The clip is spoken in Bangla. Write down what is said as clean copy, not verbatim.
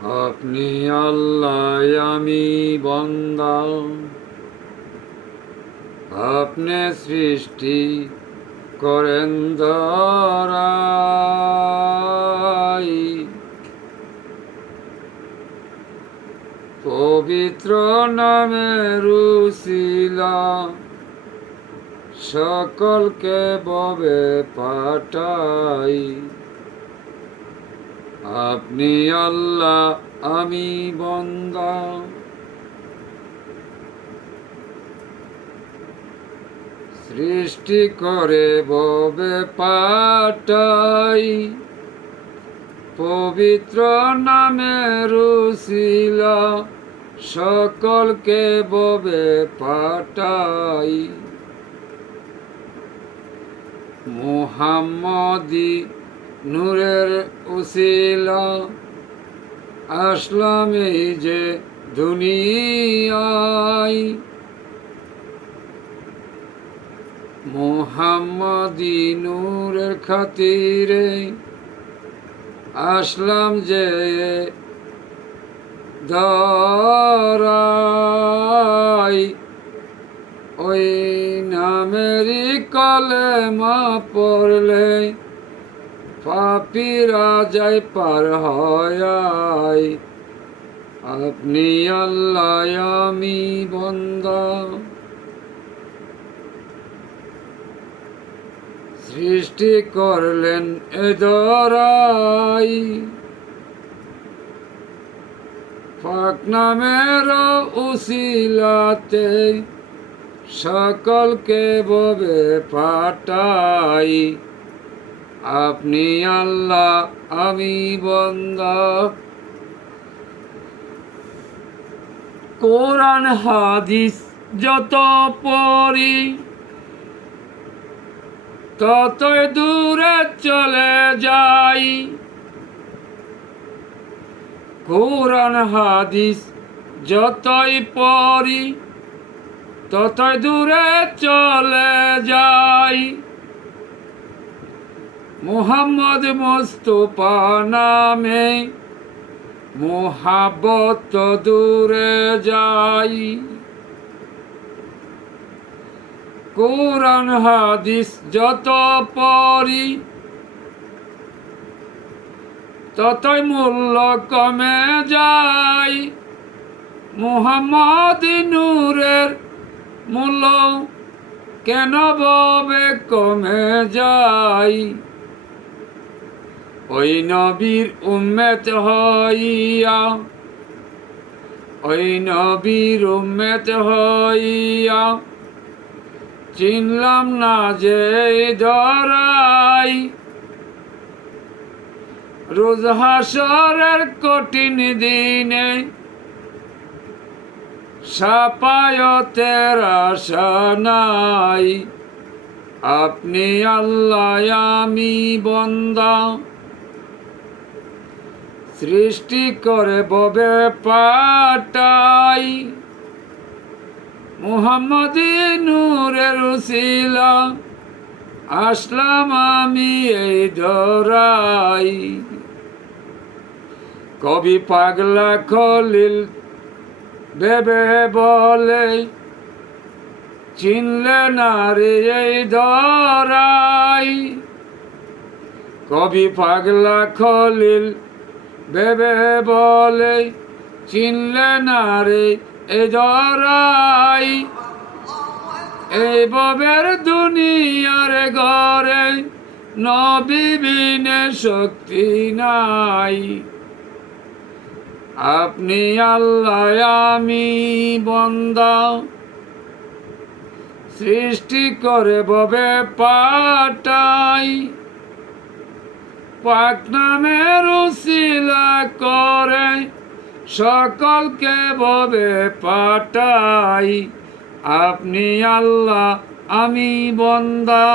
আপনি আল্লাহ আমি বান্দা, আপনি সৃষ্টি করেন ধরাই। পবিত্র নামের উসিলা সকলকে ববে পাঠাই। আপনি আল্লাহ আমি বান্দা, সৃষ্টি করে ববে পাঠাই। পবিত্র নামের উসিলা সকলকে ববে পাঠাই। মুহাম্মদি নূরের উসিলা আসলাম এই যে দুনিয়ায়। মুহাম্মদি নূরের খাতিরে আসলাম যে ধরাই। ওই নামেরই কলেমা পড়লে পাপীরা যায় পার হয়। আপনি আল্লাহ আমি বান্দা, সৃষ্টি করলেন এ ধরাই। পাক নামের উসিলাতে সকলকে ববে পাঠাই। আপনি আল্লাহ আমি বান্দা। কোরআন হাদিস যত পড়ি ততই দূরে চলে যাই। কোরআন হাদিস যতই পড়ি ততই দূরে চলে যাই। মুহাম্মদ মুস্তাফা নামে মুহাব্বত দূরে যাই। কোরআন হাদিস যত পড়ি ততই মূল্য কমে যায়। মুহাম্মদ নূরের মূল্য কেন ববে কমে যায়। ওই নবীর উম্মত হইয়া, ওই নবীর উম্মত হইয়া চিনলাম না যে ধরাই। রোজ হাসরের কঠিন দিনে সাফায়াতের আশা নাই। আপনি আল্লাহ আমি বান্দা, সৃষ্টি করে ববে পাঠাই। মুহাম্মদি নূরের উসিলা আসলাম আমি এই ধরাই। কবি পাগলা খলিল ভেবে বলে চিনলে না রে এই ধরাই। কবি পাগলা খলিল ভেবে বলে চিনলে না রে এই ধরাই। এই ববের দুনিয়ার ঘরে নবী বিনে শক্তি নাই। আপনি আল্লাহ আমি বান্দা, সৃষ্টি করে ববে পাঠাই। পাক নামের উসিলা করে সকলকে ববে পাঠাই। আপনি আল্লাহ আমি বান্দা।